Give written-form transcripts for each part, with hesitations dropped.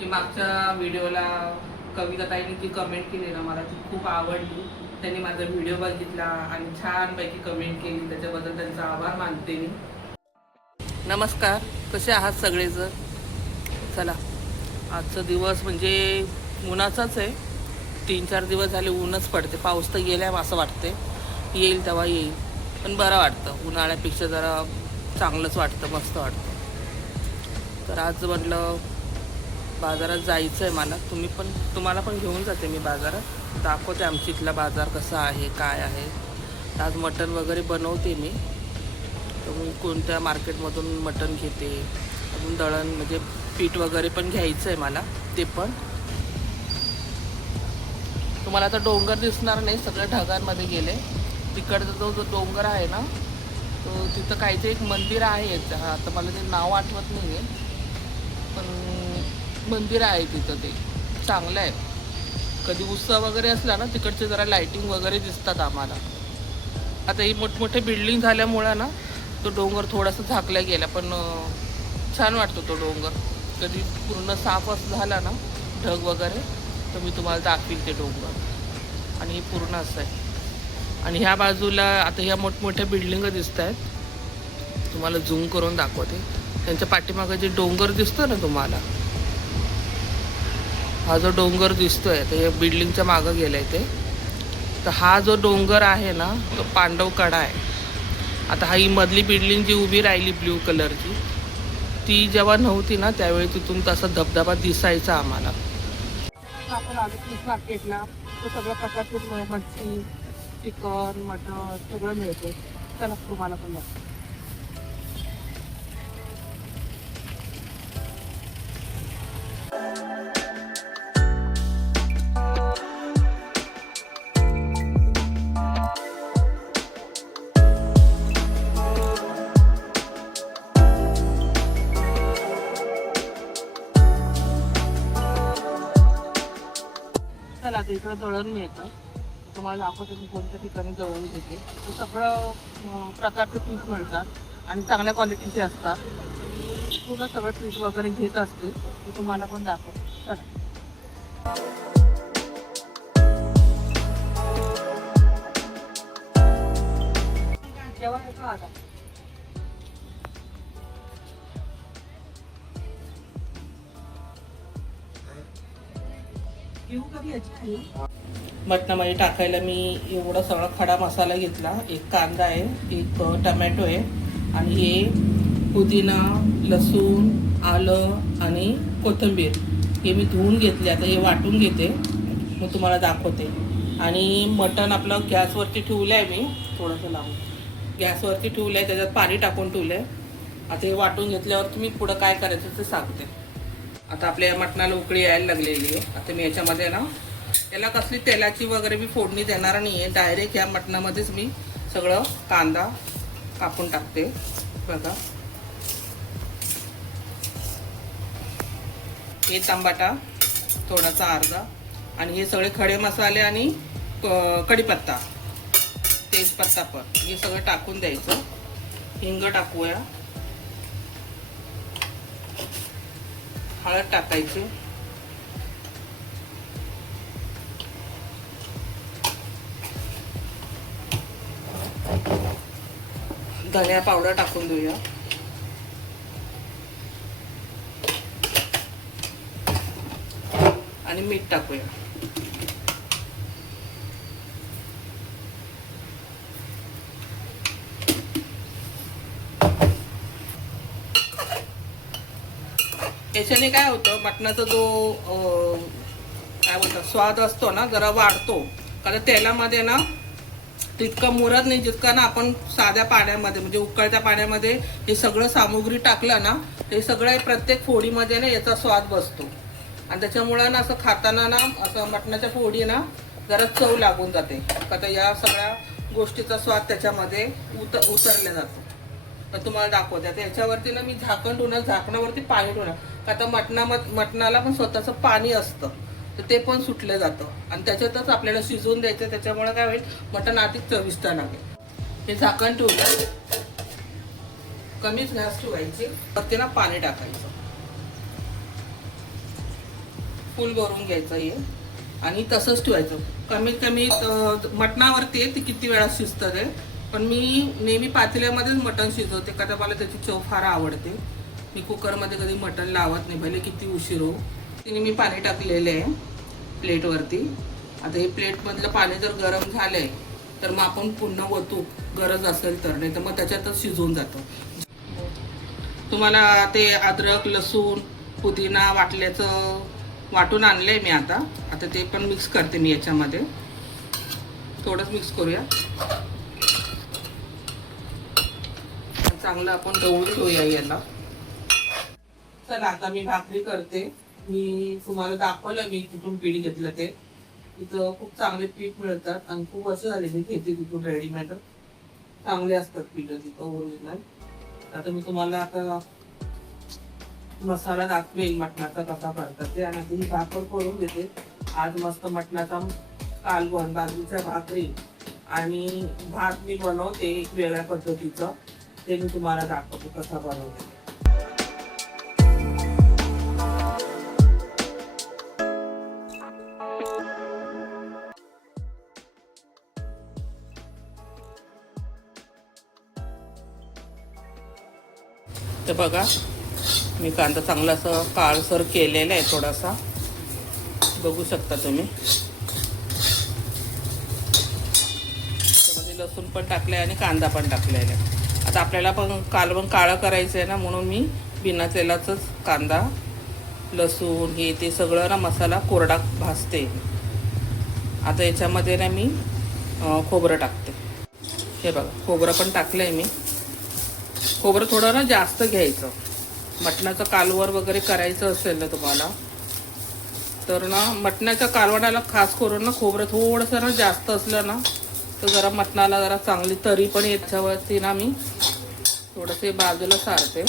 की मागच्या व्हिडिओला कविता ताईंनी जी कमेंट केली ना मला ती खूप आवडली. त्यांनी माझा व्हिडिओ बघितला आणि छानपैकी कमेंट केली, त्याच्याबद्दल त्यांचा आभार मानते मी. नमस्कार, कसे आहात सगळेजण? चला, आजचा दिवस म्हणजे उन्हाचाच आहे. 3-4 दिवस झाले ऊनच पडते. पाऊस तर गेलाय असं वाटते, येईल तेव्हा येईल, पण बरं वाटतं. उन्हाळ्यापेक्षा जरा चांगलंच वाटतं, मस्त वाटतं. तर आज म्हटलं बाजारात जायचं आहे मला. तुम्हाला पण घेऊन जाते मी बाजारात, दाखवते आमच्या इथला बाजार कसा आहे, काय आहे. आज मटण वगैरे बनवते मी. तर मी कोणत्या मार्केटमधून मटण घेते, अजून दळण म्हणजे पीठ वगैरे पण घ्यायचं आहे मला, ते पण. तुम्हाला आता डोंगर दिसणार नाही, सगळ्या ढगांमध्ये गेले. तिकडचा जो डोंगर आहे ना, तो तिथं काहीतरी एक मंदिर आहे. आता मला ते नाव आठवत नाही आहे, पण मंदिर आहे तिथं. ते चांगलं आहे. कधी उत्सव वगैरे असला ना, तिकडचे जरा लाईटिंग वगैरे दिसतात आम्हाला. आता ही मोठमोठे बिल्डिंग झाल्यामुळं ना तो डोंगर थोडासा झाकला गेला, पण छान वाटतो तो डोंगर. कधी पूर्ण साफ झाला ना ढग वगैरे, तर मी तुम्हाला दाखवील ते डोंगर. आणि हे पूर्ण असं आहे. आणि ह्या बाजूला आता ह्या मोठमोठ्या बिल्डिंग दिसत आहेत. तुम्हाला झूम करून दाखवते. त्यांच्या पाठीमागं जे डोंगर दिसतो ना तुम्हाला, हा जो डोंगर दिसतोय, तर या बिल्डिंगच्या मागं गेलाय ते. तर हा जो डोंगर आहे ना, तो पांडवकडा आहे. आता हा ही मधली बिल्डिंग जी उभी राहिली ब्ल्यू कलरची, ती जेव्हा नव्हती ना, त्यावेळी तिथून तसा धबधबा दिसायचा आम्हाला. आपण आलो फिश मार्केटला, तर सगळ्या प्रकारचे मच्छी, चिकन, मटन सगळं मिळते. चला तुम्हाला पण दाखवते. चला, आता इकडं दळण मिळतं. तुम्हाला दाखवते मी कोणत्या ठिकाणी दळण घेते. सगळं प्रकारचे पीस मिळतात आणि चांगल्या क्वालिटीचे असतात. पूर्ण सगळं पीस वगैरे घेत असते, ते तुम्हाला पण दाखवते. चला, जेव्हा येतो आता. मटणामध्ये टाकायला मी एवढा सगळा खडा मसाला घेतला. एक कांदा आहे, एक टमॅटो आहे, आणि हे पुदिना, लसूण, आलं आणि कोथिंबीर हे मी धुवून घेतले. आता हे वाटून घेते, मग तुम्हाला दाखवते. आणि मटण आपलं गॅसवरती ठेवलं आहे मी, थोडंसं लावून गॅसवरती ठेवलं आहे, त्याच्यात पाणी टाकून ठेवलं आहे. आता हे वाटून घेतल्यावर तुम्ही पुढं काय करायचं ते सांगते. आता आपल्या मटणाला उकळी यायला लागलेली आहे. आता मी याच्यामध्ये ना, त्याला कसली तेलाची वगैरे मी फोडणी देणार नाही आहे. डायरेक्ट या मटणामध्येच मी सगळं कांदा कापून टाकते. बघा, हे टमाटा थोडासा अर्धा, आणि हे सगळे खडे मसाले आणि कढीपत्ता, तेजपत्ता पण हे सगळं टाकून द्यायचं. हिंग टाकूया, हळद टाकायची, धनिया पावडर टाकून देऊया, आणि मीठ टाकूया. याच्याने काय होतं, मटणाचा जो काय बोलतात स्वाद असतो ना, जरा वाढतो. कारण तेलामध्ये ना तितकं मुरत नाही जितकं ना आपण साध्या पाण्यामध्ये म्हणजे उकळत्या पाण्यामध्ये हे सगळं सामुग्री टाकलं ना, ते सगळं प्रत्येक फोडीमध्ये ना याचा स्वाद बसतो. आणि त्याच्यामुळं ना असं खाताना ना असं मटणाच्या फोडी ना जरा चव लागून जाते. आता या सगळ्या गोष्टीचा स्वाद त्याच्यामध्ये उतरला जातो. तर तुम्हाला दाखवते. आता याच्यावरती ना मी झाकण ठेवणार, झाकणावरती पाणी ठेवणार. आता मटणाला पण स्वतःचं पाणी असतं, तर ते पण सुटलं जातं आणि त्याच्यातच आपल्याला शिजवून द्यायचं. त्याच्यामुळे काय होईल, मटण अधिक चविष्ट लागेल. हे झाकण ठेवलं, कमीच गॅस ठेवायची, वरती ना पाणी टाकायचं. फुल भरून घ्यायचं हे आणि तसंच ठेवायचं. कमीत कमी मटणावरती आहे ते किती वेळा शिजतं ते, पण मी नेहमी पातेल्यामध्येच मटण शिजवते का तर मला त्याची चव फार आवडते. मी कुकरमध्ये कधी मटण लावत नाही, भले किती उशीर हो. तिने मी पाणी टाकलेलं आहे प्लेटवरती. आता हे प्लेटमधलं पाणी जर गरम झालंय तर मग आपण पुन्हा ओतू, गरज असेल तर, नाही तर मग त्याच्यातच शिजवून जातं. तुम्हाला ते अद्रक लसूण पुदिना वाटून आणलंय मी आता ते पण मिक्स करते मी याच्यामध्ये. थोडंच मिक्स करूया, चांगलं आपण ढवळून घेऊया याला. चला आता मी भाकरी करते. मी तुम्हाला दाखवलं मी कुठून पीठ घेतलं ते. तिथं खूप चांगले पीठ मिळतात आणि खूप वर्ष झाले मी घेते तिथून रेडीमेड. चांगले असतात पीठ तिथं ओरिजिनल. आता मी तुम्हाला आता मसाला दाखवेल मटणाचा कसा करतात ते, आणि आता ही भाकर करून घेते. आज मस्त मटणाचा कालवण, बाजरीच्या भाकरी आणि भात मी बनवते एक वेगळ्या पद्धतीचं, ते मी तुम्हाला दाखवते कसा बनवते. तर बघा मी कांदा चांगला असं काळसर केलेला आहे थोडासा, बघू शकता तुम्ही. त्यामध्ये लसूण पण टाकलंय आणि कांदा पण टाकलेला आहे. आता आपल्याला पण कालवण काळं करायचं आहे ना, म्हणून मी बिना तेलाचंच कांदा लसूण हे ते सगळं ना मसाला कोरडा भाजते. आता याच्यामध्ये ना मी खोबरं टाकते. हे बघा खोबरं पण टाकलं आहे मी. खोबरं थोडं ना जास्त घ्यायचं. मटणाचं कालवण वगैरे करायचं असेल ना तुम्हाला, तर ना मटणाच्या कालवणाला खास करून ना खोबरं थोडंसं ना जास्त असलं ना तर जरा मटणाला जरा चांगली तरी पण याच्यावरती ना मी थोडंसे बाजूला सारते.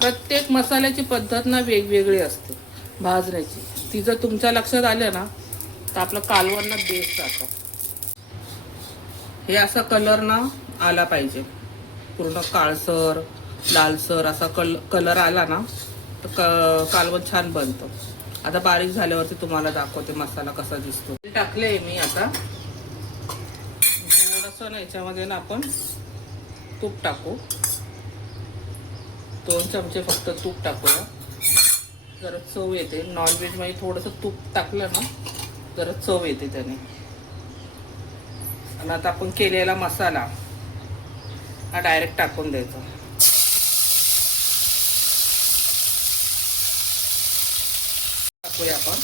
प्रत्येक मसाल्याची पद्धत ना वेगवेगळी असते भाजण्याची. ती जर तुमच्या लक्षात आलं ना तर आपलं कालवण ना बेस्ट जातं. हे असा कलर ना आला पाहिजे, पूर्ण काळसर लालसर असा कलर आला ना तर कालवण छान बनतं. आता बारीक झाल्यावरती तुम्हाला दाखवते मसाला कसा दिसतो. टाकले मी आता थोडंसं ना याच्यामध्ये ना आपण तूप टाकू. 2 चमचे फक्त तूप टाकूया, जरा चव येते. नॉनव्हेज मध्ये थोडंसं तूप टाकलं ना जरा चव येते त्याने. आणि आता आपण केलेला मसाला हा डायरेक्ट टाकून द्यायचा. टाकूया आपण.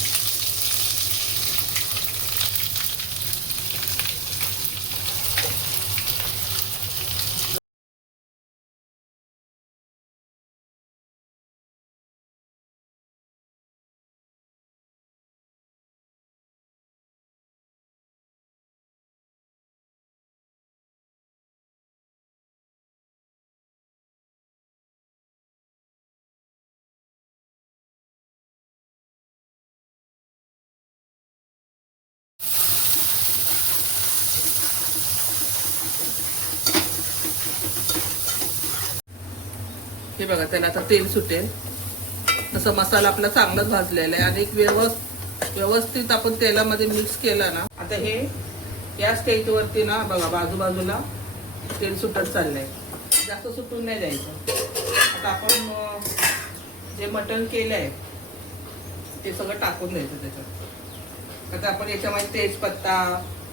हे बघा त्याला आता तेल सुटेल. तसं मसाला आपला चांगलाच भाजलेला आहे आणि एक व्यवस्थित आपण तेलामध्ये मिक्स केला ना. आता हे या स्टेजवरती ना बघा बाजूबाजूला तेल सुटत चाललंय. जास्त सुटून नाही द्यायचं. आता आपण जे मटण केलंय ते सगळं टाकून द्यायचं त्याच्यात. आता आपण याच्यामध्ये तेजपत्ता,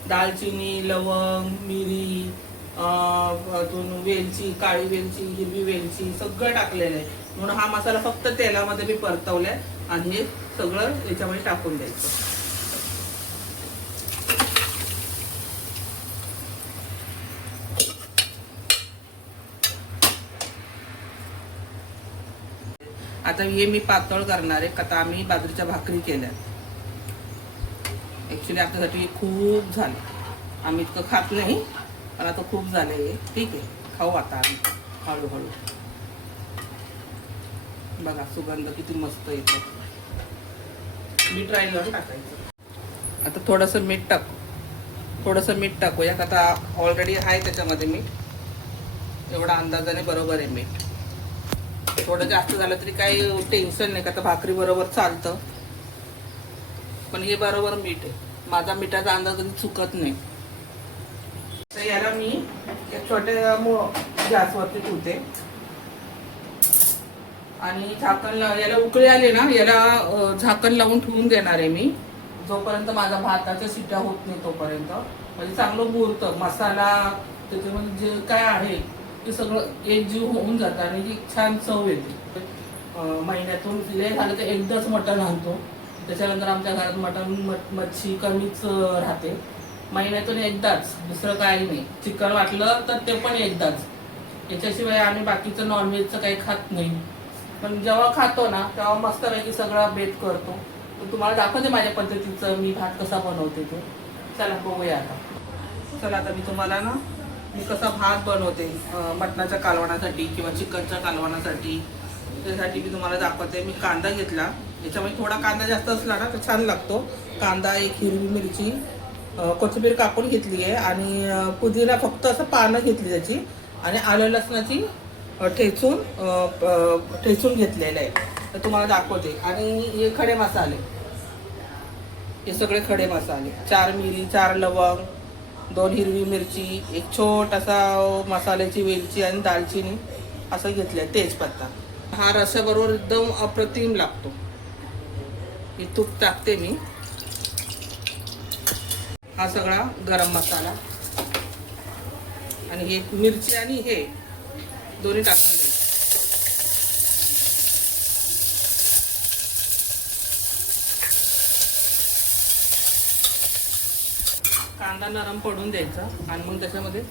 दालचिनी, लवंग, मिरी, अजून वेलची, काळी वेलची, हिरवी वेलची सगळं टाकलेलं आहे. म्हणून हा मसाला फक्त तेलामध्ये मी परतवलाय आणि हे सगळं याच्यामध्ये टाकून द्यायचं. आता हे मी पातळ करणार आहे. आता आम्ही बाजरीच्या भाकरी केल्या. ऍक्च्युली आपल्यासाठी खूप झालं, आम्ही इतकं खात नाही पण आता खूप झालं हे. ठीक आहे, खाऊ आता आम्ही हळूहळू. बघा सुगंध किती मस्त येतो. मीठ राहिलं टाकायचं. आता थोडंसं मीठ टाकूया. आता ऑलरेडी आहे त्याच्यामध्ये मीठ. एवढा अंदाजाने बरोबर आहे मीठ. थोडं जास्त झालं तरी काही टेन्शन नाही का, तर भाकरी बरोबर चालतं. पण हे बरोबर मीठ आहे. माझा मिठाचा अंदाज कधी चुकत नाही. तर याला मी एक छोट्या गॅसवरती ठेवते आणि झाकण याला उकळी आले ना, याला झाकण लावून ठेवून देणार आहे मी, जोपर्यंत माझा भाताच्या शिट्ट्या होत नाही तोपर्यंत. म्हणजे चांगलं मुरतं, मसाला त्याच्यामध्ये जे काय आहे ते सगळं एकजीव होऊन जातं आणि जी छान चव येते. महिन्यातून लय झालं तर एकदाच मटण आणतो. त्याच्यानंतर आमच्या घरात मच्छी कमीच राहते. महिन्यातून एकदाच, दुसरं काही नाही. चिकन वाटलं तर ते पण एकदाच. याच्याशिवाय आम्ही बाकीचं नॉनव्हेजचं काही खात नाही. पण जेव्हा खातो ना तेव्हा मस्तपैकी सगळा बेत करतो. तुम्हाला दाखवते माझ्या पद्धतीचं मी भात कसा बनवते ते. चला बघूया आता. चला आता मी तुम्हाला ना मी कसा भात बनवते मटणाच्या कालवणासाठी किंवा चिकनच्या कालवणासाठी, त्यासाठी मी तुम्हाला दाखवते. मी कांदा घेतला, याच्यामध्ये थोडा कांदा जास्त असला ना तर छान लागतो. कांदा, एक हिरवी मिरची, कोथिंबीर कापून घेतली आहे आणि पुदिना फक्त असं पानं घेतली त्याची, आणि आलं लसणाची ठेचून घेतलेलं आहे. तर तुम्हाला दाखवते. आणि हे खडे मसाले, हे सगळे खडे मसाले, 4 मिरी, 4 लवंग, 2 हिरवी मिरची, एक छोटासा मसाल्याची वेलची आणि दालचिनी असं घेतलंय, तेजपत्ता. हा रस्स्याबरोबर एकदम अप्रतिम लागतो. हे तूप टाकते मी. हा सगळा गरम मसाला आणि हे मिरची आणि हे दोन्ही टाकून द्यायचे. कांदा नरम पडून द्यायचा आणि मग त्याच्यामध्ये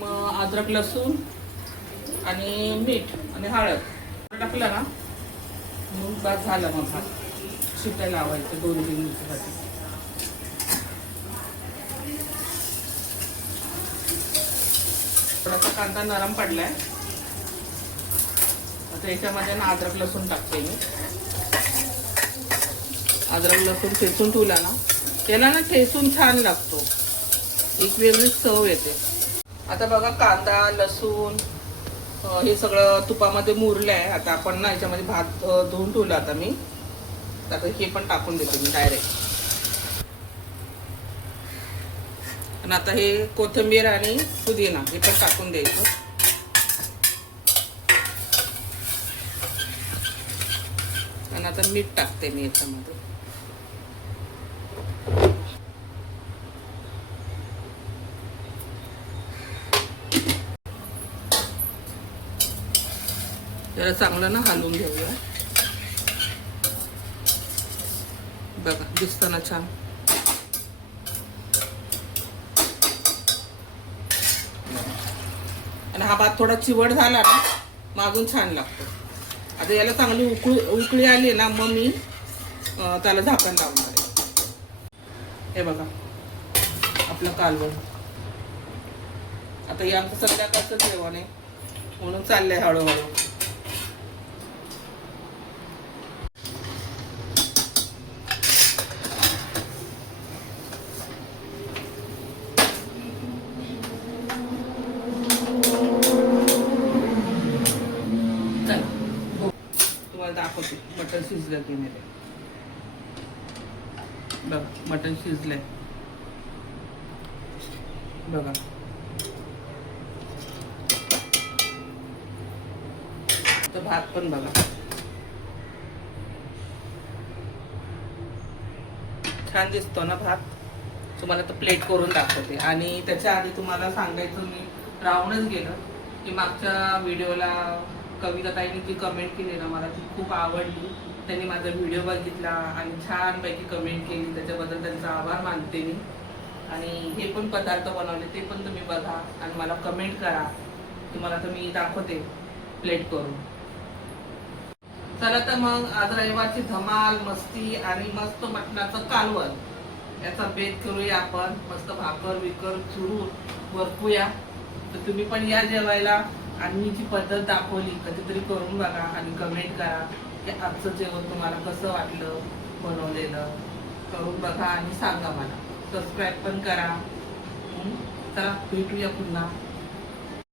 मग अद्रक, लसूण आणि मीठ आणि हळद टाकलं ना मग बस झालं. मग हा शिट्ट्या लावायचं 2-3 मिनिटासाठी. थोडासा कांदा नरम पडलाय, आता याच्यामध्ये ना अद्रक लसूण टाकते मी. अद्रक लसूण ठेचून ठेवला ना, त्याला ना ठेचून छान लागतो, एक वेगळी चव येते. आता बघा कांदा, लसूण हे सगळं तुपामध्ये मुरलं आहे. आता आपण ना याच्यामध्ये भात धुवून ठेवला आता मी. आता हे पण टाकून देते मी डायरेक्ट. आणि आता हे कोथिंबीर आणि पुदिना हे पण टाकून द्यायचं. आणि आता मीठ टाकते मी याच्यामध्ये. जरा चांगलं ना हलवून घेऊया. बघा दिसताना छान. आणि हा भात थोडा चिवट झाला ना मागून छान लागतो. आता याला चांगली उकळी आली ना मग मी त्याला झाकण लावणार आहे. हे बघा आपलं कालवण. आता हे आमचं संध्याकाळचं जेवण आहे म्हणून चाललंय हळूहळू. दाखवते मटण शिजलं की नाही. बघा मटण शिजलंय बघा. तर भात पण बघा छान दिसतो ना भात. तुम्हाला तर प्लेट करून दाखवते. आणि त्याच्या आधी तुम्हाला सांगायचं मी राहूनच गेलं की मागच्या व्हिडिओला कविताताईंनी जी कमेंट केली ना मला ती खूप आवडली. त्यांनी माझा व्हिडिओ बघितला आणि छानपैकी कमेंट केली, त्याच्याबद्दल त्यांचा आभार मानते मी. आणि हे पण पदार्थ बनवले ते पण तुम्ही बघा आणि मला कमेंट करा. तुम्हाला तर मी दाखवते प्लेट करून. चला तर मग आज रविवारची धमाल मस्ती आणि मस्त मटणाचं कालवण याचा बेत करूया आपण. मस्त भाकर विकर चुरून वरपूया. तर तुम्ही पण या जेवायला. आणि मी जी पद्धत दाखवली कधीतरी करून बघा आणि कमेंट करा की आजचं जेवण तुम्हाला कसं वाटलं बनवलेलं. करून बघा आणि सांगा मला. सबस्क्राईब पण करा. चला भेटूया पुन्हा.